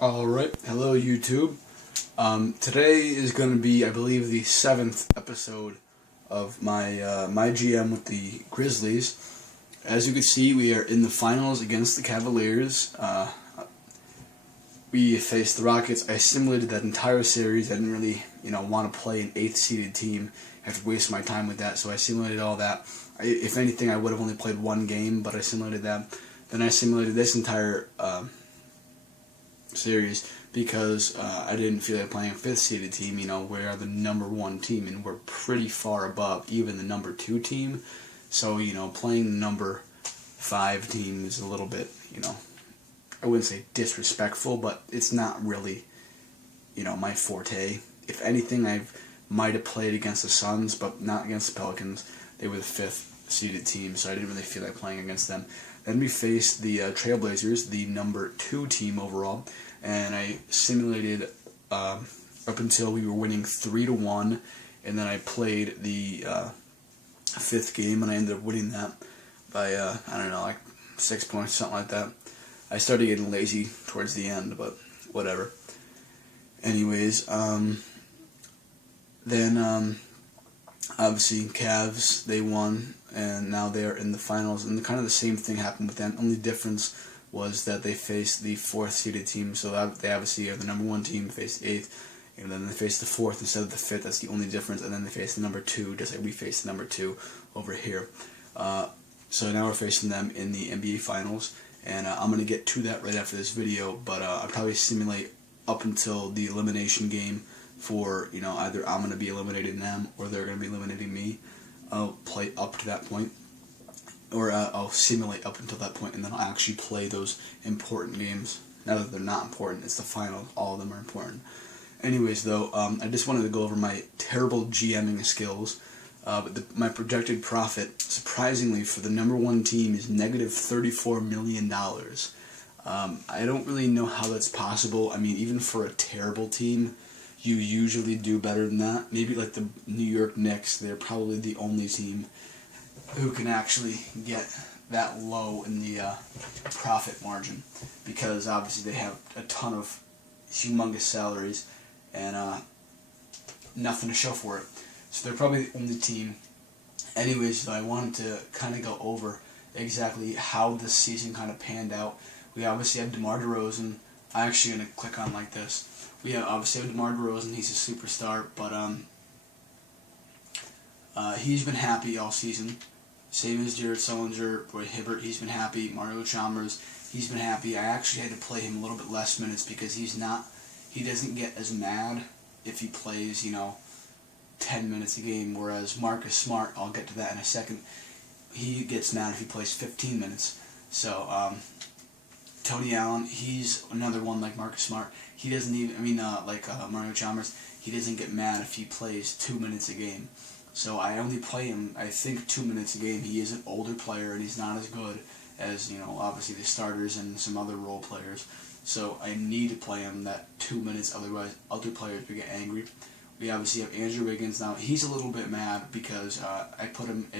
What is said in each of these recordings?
Alright, hello YouTube. Today is going to be, I believe, the 7th episode of my GM with the Grizzlies. As you can see, we are in the finals against the Cavaliers. We faced the Rockets. I simulated that entire series. I didn't really, want to play an 8th seeded team. I have to waste my time with that, so I simulated all that. If anything, I would have only played one game, but I simulated that. Then I simulated this entire series because I didn't feel like playing a 5th seeded team. We're the number 1 team and we're pretty far above even the number 2 team. So, playing the number 5 team is a little bit, I wouldn't say disrespectful, but it's not really, my forte. If anything, I might have played against the Suns, but not against the Pelicans. They were the 5th seeded team, so I didn't really feel like playing against them. Then we faced the Trailblazers, the number 2 team overall, and I simulated up until we were winning 3-1, and then I played the 5th game, and I ended up winning that by, like 6 points, something like that. I started getting lazy towards the end, but whatever. Anyways, then obviously Cavs, they won, and now they're in the finals, and kind of the same thing happened with them. Only difference was that they faced the 4th seeded team, so they obviously are the number 1 team, faced 8th, and then they faced the 4th instead of the 5th. That's the only difference. And then they faced the number 2, just like we faced the number 2 over here. So now we're facing them in the NBA Finals, and I'm going to get to that right after this video, but I'll probably simulate up until the elimination game for, either I'm going to be eliminating them or they're going to be eliminating me. I'll play up to that point, or I'll simulate up until that point, and then I'll actually play those important games. Now that they're not important, it's the final. All of them are important. Anyways, though, I just wanted to go over my terrible GMing skills. My projected profit, surprisingly, for the number 1 team is negative $34 million. I don't really know how that's possible. I mean, even for a terrible team, you usually do better than that. Maybe like the New York Knicks, they're probably the only team who can actually get that low in the profit margin, because obviously they have a ton of humongous salaries and nothing to show for it. So they're probably the only team. Anyways, though, I wanted to kind of go over exactly how this season kind of panned out. We obviously have DeMar DeRozan. I'm actually going to click on like this. We obviously have DeMar DeRozan. He's a superstar, but he's been happy all season. Same as Jared Sullinger, Roy Hibbert, he's been happy. Mario Chalmers, he's been happy. I actually had to play him a little bit less minutes because he doesn't get as mad if he plays, 10 minutes a game, whereas Marcus Smart, I'll get to that in a second, he gets mad if he plays 15 minutes. So, Tony Allen, he's another one like Marcus Smart. He doesn't even, like Mario Chalmers, he doesn't get mad if he plays 2 minutes a game. So I only play him, I think, 2 minutes a game. He is an older player, and he's not as good as, obviously the starters and some other role players. So I need to play him that 2 minutes, otherwise other players will get angry. We obviously have Andrew Wiggins now. He's a little bit mad because I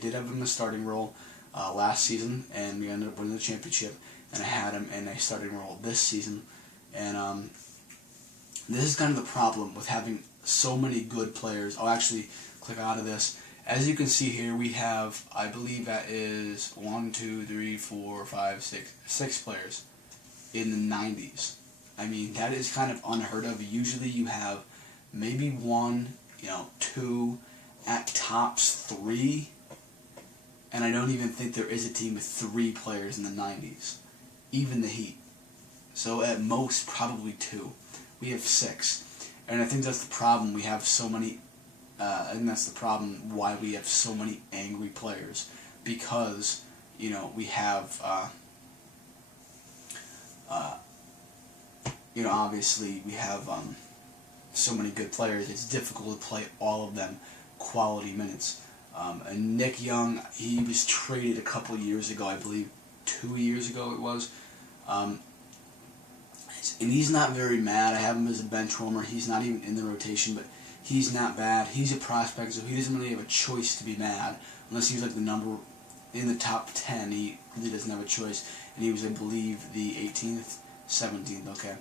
did have him in the starting role last season, and we ended up winning the championship, and I had him in a starting role this season. And this is kind of the problem with having so many good players. I'll actually click out of this. As you can see here, we have, I believe that is 1, 2, 3, 4, 5, 6 players in the 90s. I mean, that is kind of unheard of. Usually you have maybe 1, 2, at tops 3, and I don't even think there is a team with 3 players in the 90s, even the Heat. So at most, probably 2. We have 6, and I think that's the problem. We have so many, and that's the problem why we have so many angry players, because, we have, obviously we have, so many good players. It's difficult to play all of them quality minutes. And Nick Young, he was traded a couple years ago, I believe 2 years ago it was. And he's not very mad. I have him as a bench warmer. He's not even in the rotation, but he's not bad. He's a prospect, so he doesn't really have a choice to be mad, unless he's like the number in the top 10. He really doesn't have a choice. And he was, I believe, the 18th, 17th, okay.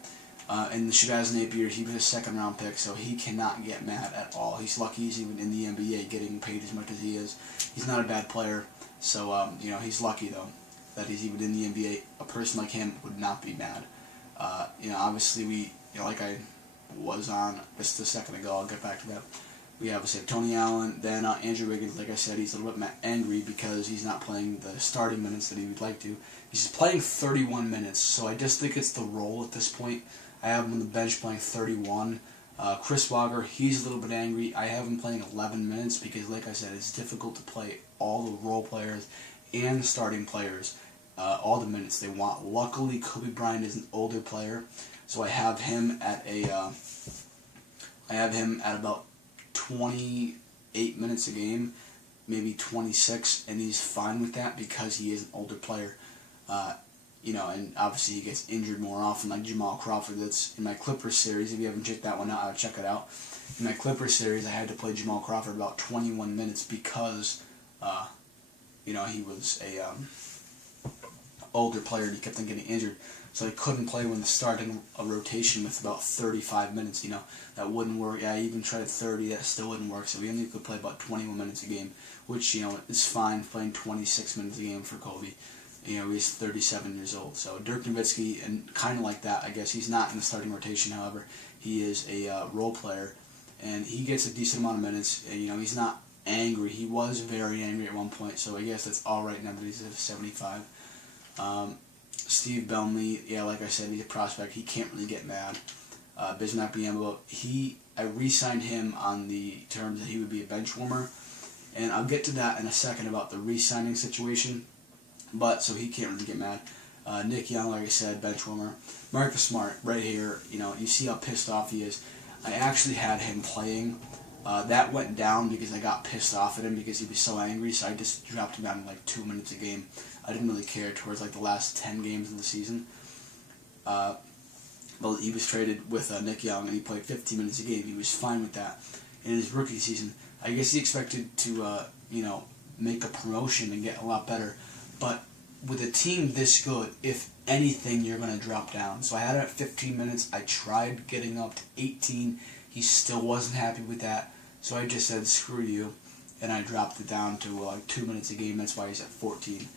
And the Shabazz Napier, he was a second-round pick, so he cannot get mad at all. He's lucky he's even in the NBA getting paid as much as he is. He's not a bad player, so you know, he's lucky though that he's even in the NBA. A person like him would not be mad. You know, obviously like I was on just a second ago. I'll get back to that. We obviously have Tony Allen, then Andrew Wiggins. Like I said, he's a little bit angry because he's not playing the starting minutes that he would like to. He's playing 31 minutes, so I just think it's the role at this point. I have him on the bench playing 31. Chris Walker, he's a little bit angry. I have him playing 11 minutes because, like I said, it's difficult to play all the role players and the starting players all the minutes they want. Luckily, Kobe Bryant is an older player, so I have him at about 28 minutes a game, maybe 26, and he's fine with that because he is an older player. You know, and obviously he gets injured more often, like Jamal Crawford. That's in my Clippers series. If you haven't checked that one out, check it out. In my Clippers series, I had to play Jamal Crawford about 21 minutes because, you know, he was a older player and he kept on getting injured. So he couldn't play when starting a rotation with about 35 minutes. You know, that wouldn't work. Yeah, I even tried 30. That still wouldn't work. So he only could play about 21 minutes a game, which, you know, is fine playing 26 minutes a game for Kobe. You know, he's 37 years old. So Dirk Nowitzki, and kind of like that, I guess. He's not in the starting rotation, however. He is a role player, and he gets a decent amount of minutes. And, you know, he's not angry. He was very angry at one point, so I guess that's all right now that he's at 75. Steve Bellamy, yeah, like I said, he's a prospect. He can't really get mad. Bismack Biyombo, I re-signed him on the terms that he would be a bench warmer, and I'll get to that in a second about the re-signing situation. But, so he can't really get mad. Nick Young, like I said, bench warmer. Marcus Smart, right here, you know, you see how pissed off he is. I actually had him playing. That went down because I got pissed off at him because he was so angry, so I just dropped him down to like 2 minutes a game. I didn't really care towards like the last 10 games of the season. But he was traded with Nick Young, and he played 15 minutes a game. He was fine with that. In his rookie season, I guess he expected to, you know, make a promotion and get a lot better. But with a team this good, if anything, you're going to drop down. So I had him at 15 minutes. I tried getting up to 18. He still wasn't happy with that. So I just said, screw you. And I dropped it down to like 2 minutes a game. That's why he's at 14.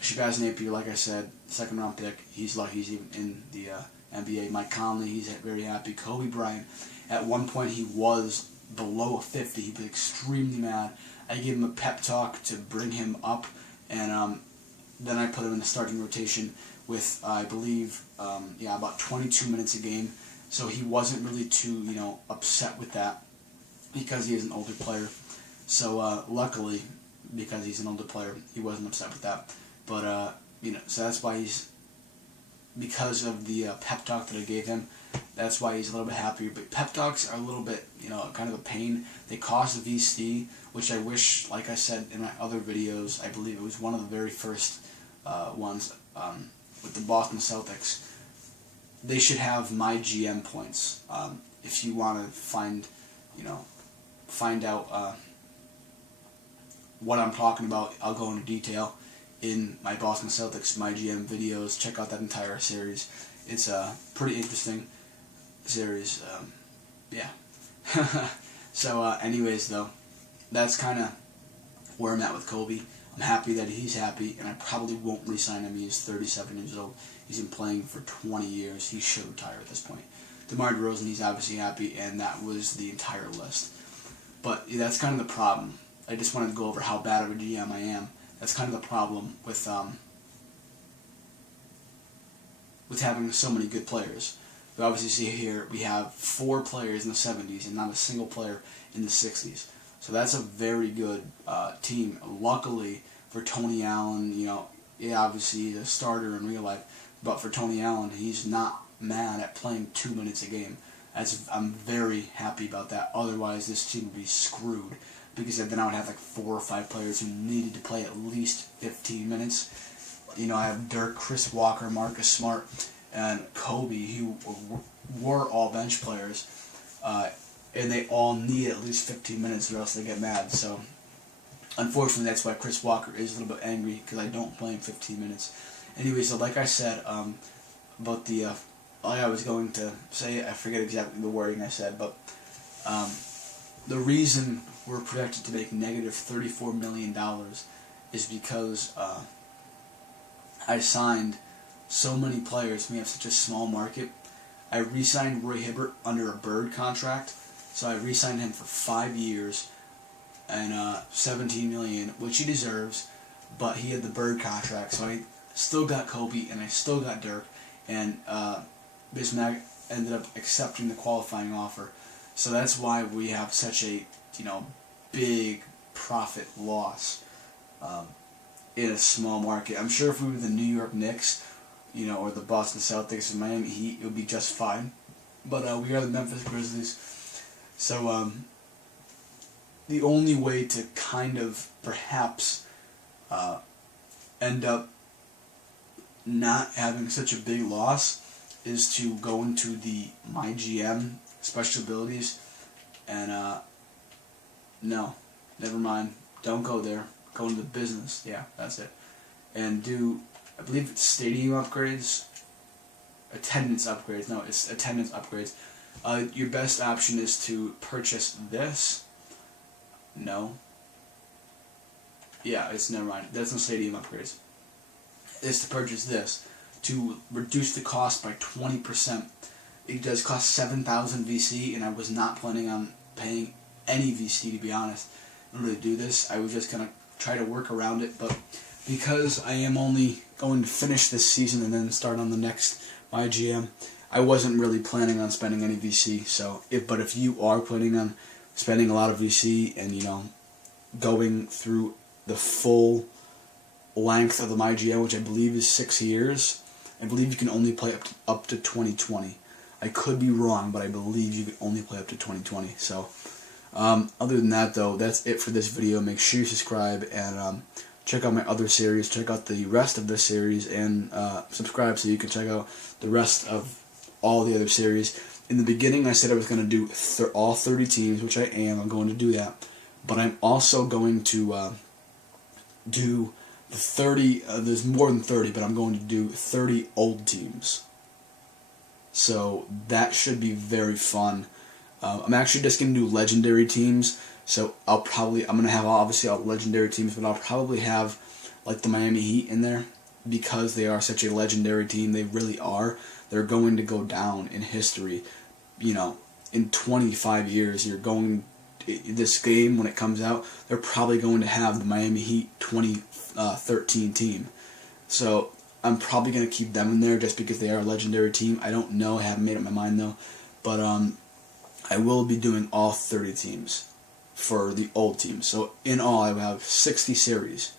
Shabazz Napier, like I said, second round pick. He's lucky he's even in the NBA. Mike Conley, he's very happy. Kobe Bryant, at one point he was below 50. He was extremely mad. I gave him a pep talk to bring him up. And then I put him in the starting rotation with, I believe, about 22 minutes a game. So he wasn't really too, you know, upset with that because he is an older player. So luckily, because he's an older player, he wasn't upset with that. But, you know, so that's why because of the pep talk that I gave him, that's why he's a little bit happier. But pep talks are a little bit, you know, kind of a pain. They cost a VC, which I wish, like I said in my other videos, I believe it was one of the very first ones with the Boston Celtics. They should have my GM points. If you want to find out what I'm talking about, I'll go into detail in my Boston Celtics, my GM videos. Check out that entire series. It's a pretty interesting series. Yeah. So anyways, though, that's kind of where I'm at with Kobe. I'm happy that he's happy, and I probably won't re-sign him. He's 37 years old. He's been playing for 20 years. He should retire at this point. DeMar DeRozan, he's obviously happy, and that was the entire list. But yeah, that's kind of the problem. I just wanted to go over how bad of a GM I am. That's kind of the problem with having so many good players. We obviously see here we have 4 players in the 70s and not a single player in the 60s. So that's a very good team. Luckily for Tony Allen, you know, yeah, obviously he's a starter in real life, but for Tony Allen, he's not mad at playing 2 minutes a game. I'm very happy about that. Otherwise, this team would be screwed, because then I would have like 4 or 5 players who needed to play at least 15 minutes. You know, I have Dirk, Chris Walker, Marcus Smart, and Kobe, who were all bench players, and they all need at least 15 minutes or else they get mad. So, unfortunately, that's why Chris Walker is a little bit angry, because I don't play him 15 minutes. Anyway, so like I said, about the I was going to say, I forget exactly the wording I said, but the reason we're projected to make negative $34 million is because I signed so many players. We have such a small market. I re-signed Roy Hibbert under a Bird contract, so I re-signed him for 5 years and $17 million, which he deserves, but he had the Bird contract, so I still got Kobe and I still got Dirk, and Bismack ended up accepting the qualifying offer. So that's why we have such a big profit loss in a small market. I'm sure if we were the New York Knicks, or the Boston Celtics or Miami Heat, it would be just fine. But we are the Memphis Grizzlies, so the only way to kind of perhaps end up not having such a big loss is to go into the My GM special abilities, and no, never mind, don't go there, go into the business, yeah, that's it, and do, I believe it's stadium upgrades, attendance upgrades, no, it's attendance upgrades. Your best option is to purchase this, no, yeah, it's, never mind, that's no stadium upgrades, is to purchase this, to reduce the cost by 20%. It does cost 7,000 VC, and I was not planning on paying any VC, to be honest, in order to do this. I was just going to try to work around it, but because I am only going to finish this season and then start on the next My GM, I wasn't really planning on spending any VC. So, but if you are planning on spending a lot of VC and going through the full length of the My GM, which I believe is 6 years, I believe you can only play up to 2020. I could be wrong, but I believe you can only play up to 2020. So, other than that, though, that's it for this video. Make sure you subscribe and check out my other series. Check out the rest of this series and subscribe so you can check out the rest of all the other series. In the beginning, I said I was going to do all 30 teams, which I am. I'm going to do that. But I'm also going to do the 30, there's more than 30, but I'm going to do 30 old teams. So that should be very fun. I'm actually just going to do legendary teams. So I'm going to have obviously all legendary teams, but I'll probably have like the Miami Heat in there because they are such a legendary team. They really are. They're going to go down in history. In 25 years, this game, when it comes out, they're probably going to have the Miami Heat 2013 team. So I'm probably going to keep them in there just because they are a legendary team. I don't know. I haven't made up my mind, though. But I will be doing all 30 teams for the old teams. So in all, I will have 60 series.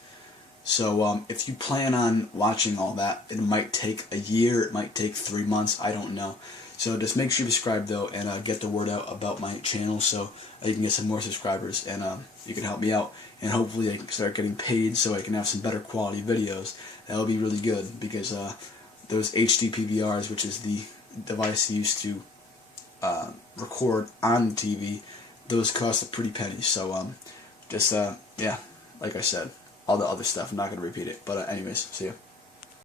So if you plan on watching all that, it might take a year. It might take 3 months. I don't know. So just make sure you subscribe, though, and get the word out about my channel so you can get some more subscribers, and you can help me out. And hopefully I can start getting paid so I can have some better quality videos. That'll be really good because those HD PVRs, which is the device used to record on the TV, those cost a pretty penny. So yeah, like I said, all the other stuff, I'm not going to repeat it. But anyways, see ya.